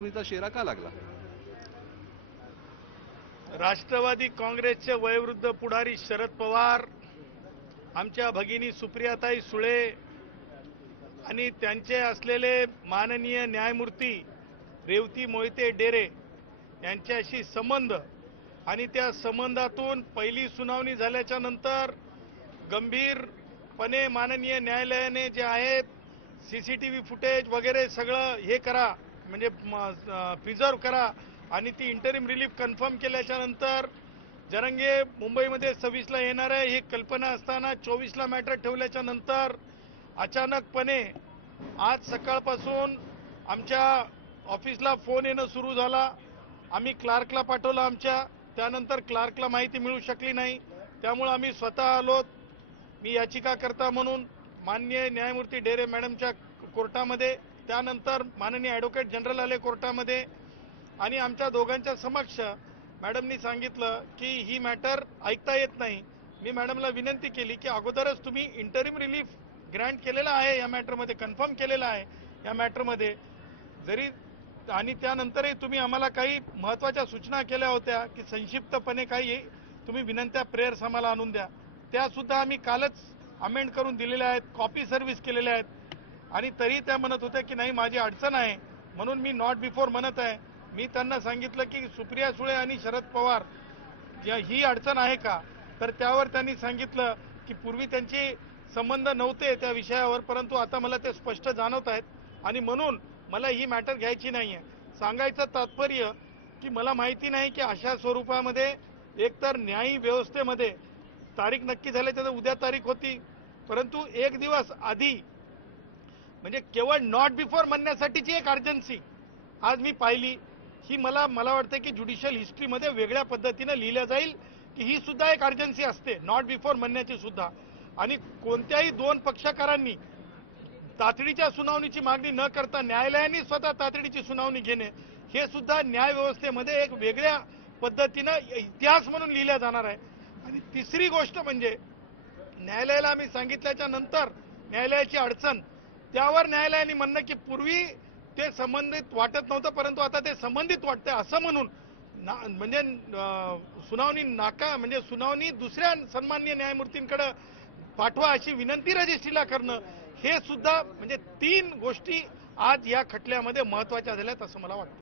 चा शेरा का लागला? राष्ट्रवादी काँग्रेसचे वयोवृद्ध पुढारी शरद पवार, आमच्या भगिनी सुप्रियाताई सुळे आणि त्यांचे असलेले माननीय न्यायमूर्ती रेवती मोहिते डेरे यांच्याशी संबंध आणि त्या संबंधातून पहिली सुनावणी झाल्याच्या नंतर गंभीरपणे माननीय न्यायालयाने जे आहेत सीसीटीव्ही फुटेज वगैरे सगळं हे करा, म्हणजे प्रिझर्व करा आणि ती इंटरिम रिलीफ कन्फर्म केल्याच्या नंतर जरंगे मुंबईमध्ये 26ला येणार आहे ही कल्पना असताना 24ला मॅटर ठेवल्याच्या नंतर अचानकपणे आज सकाळपासून आमच्या ऑफिसला फोन येणं सुरू झाला. आम्ही क्लार्कला पाठवलं आमच्या, त्यानंतर क्लार्कला माहिती मिळू शकली नाही, त्यामुळे आम्ही स्वतः आलो. मी याचिकाकर्ता म्हणून माननीय न्यायमूर्ती डेरे मॅडमच्या कोर्टामध्ये, त्यानंतर माननीय ॲडव्होकेट जनरल आले कोर्टामध्ये आणि आमच्या दोघांच्या समक्ष मॅडमनी सांगितलं की ही मॅटर ऐकता येत नाही. मी मॅडमला विनंती केली की अगोदरच तुम्ही इंटरिम रिलीफ ग्रँट केलेला आहे, या मॅटरमध्ये कन्फर्म केलेला आहे या मॅटरमध्ये जरी, आणि त्यानंतरही तुम्ही आम्हाला काही महत्त्वाच्या सूचना केल्या होत्या की संक्षिप्तपणे काही तुम्ही विनंत्या प्रेयर्स आम्हाला आणून द्या, त्यासुद्धा आम्ही कालच अमेंड करून दिलेल्या आहेत, कॉपी सर्व्हिस केलेल्या आहेत. आणि तरी त्या म्हणत होत्या की नाही माझी अडचण आहे म्हणून मी नॉट बिफोर म्हणत आहे. मी त्यांना सांगितलं की सुप्रिया सुळे आणि शरद पवार ही अडचण आहे का, तर त्यावर त्यांनी सांगितलं की पूर्वी त्यांचे संबंध नव्हते त्या विषयावर, परंतु आता मला ते स्पष्ट जाणवत आहेत आणि म्हणून मला ही मॅटर घ्यायची नाही आहे. सांगायचं तात्पर्य की मला माहिती नाही की अशा स्वरूपामध्ये एकतर न्यायी व्यवस्थेमध्ये तारीख नक्की झाल्याच्या तर उद्या तारीख होती, परंतु एक दिवस आधी म्हणजे केवळ नॉट बिफोर म्हणण्यासाठीची एक अर्जन्सी आज मी पाहिली. ही मला वाटतं की ज्युडिशियल हिस्ट्रीमध्ये वेगळ्या पद्धतीनं लिहिलं जाईल की ही सुद्धा एक अर्जन्सी असते नॉट बिफोर म्हणण्याची सुद्धा. आणि कोणत्याही दोन पक्षकारांनी तातडीच्या सुनावणीची मागणी न करता न्यायालयाने स्वतः तातडीची सुनावणी घेणे हे सुद्धा न्याय व्यवस्थेमध्ये एक वेगळ्या पद्धतीनं इतिहास म्हणून लिहिला जाणार आहे. आणि तिसरी गोष्ट म्हणजे न्यायालयाला आम्ही सांगितल्याच्या नंतर न्यायालयाची अडचण, त्यावर न्यायालयाने म्हणणं की पूर्वी ते संबंधित वाटत नव्हतं परंतु आता ते संबंधित वाटतंय असं म्हणून म्हणजे सुनावणी म्हणजे सुनावणी दुसऱ्या सन्माननीय न्यायमूर्तींकडे पाठवा अशी विनंती रजिस्ट्रीला करणं, हे सुद्धा म्हणजे 3 गोष्टी आज या खटल्यामध्ये महत्त्वाच्या झाल्यात असं मला वाटतं.